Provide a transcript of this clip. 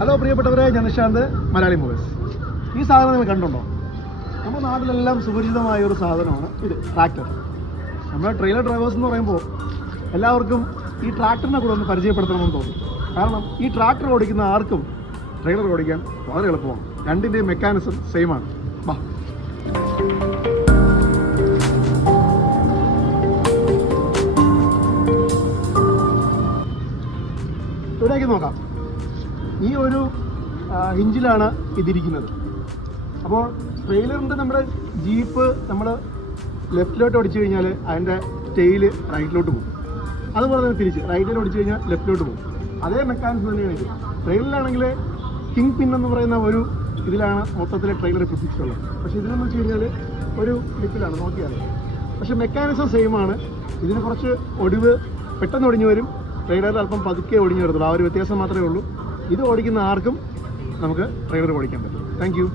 Hello പ്രിയപ്പെട്ടവരെ, ഞാൻ Nishanth, Malayali movers. ഈ സാധനം നിങ്ങൾ കണ്ടുണ്ടോ? നമ്മുടെ നാട്ടിലെല്ലാം സുപരിചിതമായ ഒരു സാധനമാണ് ഇത്, ട്രാക്ടർ. നമ്മുടെ ട്രെയിലർ ഡ്രൈവേഴ്സ് എന്ന് പറയുമ്പോൾ എല്ലാവർക്കും ഈ ട്രാക്ടറിനെ കൂടെ ഒന്ന് പരിചയപ്പെടുത്തണമെന്ന് തോന്നും. കാരണം ഈ ട്രാക്ടർ ഓടിക്കുന്ന ആർക്കും ട്രെയിലർ ഓടിക്കാൻ വളരെ എളുപ്പമാണ്. രണ്ടിൻ്റെയും മെക്കാനിസം സെയിം ആണ്. വാ, ഇവിടേക്ക് നോക്കാം. ഈ ഒരു ഹിഞ്ചിലാണ് ഇതിരിക്കുന്നത്. അപ്പോൾ ട്രെയിലറിൻ്റെ നമ്മുടെ ജീപ്പ് നമ്മൾ ലെഫ്റ്റിലോട്ട് ഓടിച്ചു കഴിഞ്ഞാൽ അതിൻ്റെ ടെയില് റൈറ്റിലോട്ട് പോകും. അതുപോലെ തന്നെ തിരിച്ച് റൈറ്റിലോട്ട് ഓടിച്ചു കഴിഞ്ഞാൽ ലെഫ്റ്റിലോട്ട് പോകും. അതേ മെക്കാനിസം തന്നെയാണ് ഇത്. ട്രെയിലറിലാണെങ്കിൽ കിങ് പിൻ എന്ന് പറയുന്ന ഒരു ഇതിലാണ് മൊത്തത്തിലെ ട്രെയിലർ ഫിക്സിച്ചുള്ളത്. പക്ഷേ ഇതിനെന്ന് വെച്ച് കഴിഞ്ഞാൽ ഒരു ലിപ്പിലാണ് നോക്കിയാൽ. പക്ഷേ മെക്കാനിസം സെയിം ആണ്. ഇതിന് കുറച്ച് ഒടിവ് പെട്ടെന്ന് ഒടിഞ്ഞു വരും, ട്രെയിലറിൽ അല്പം പതുക്കെ ഒടിഞ്ഞു വരത്തുള്ളൂ. ആ ഒരു വ്യത്യാസം മാത്രമേ ഉള്ളൂ. ഇത് ഓടിക്കുന്ന ആർക്കും നമുക്ക് ട്രെയിലർ ഓടിക്കാൻ പറ്റും. Thank you.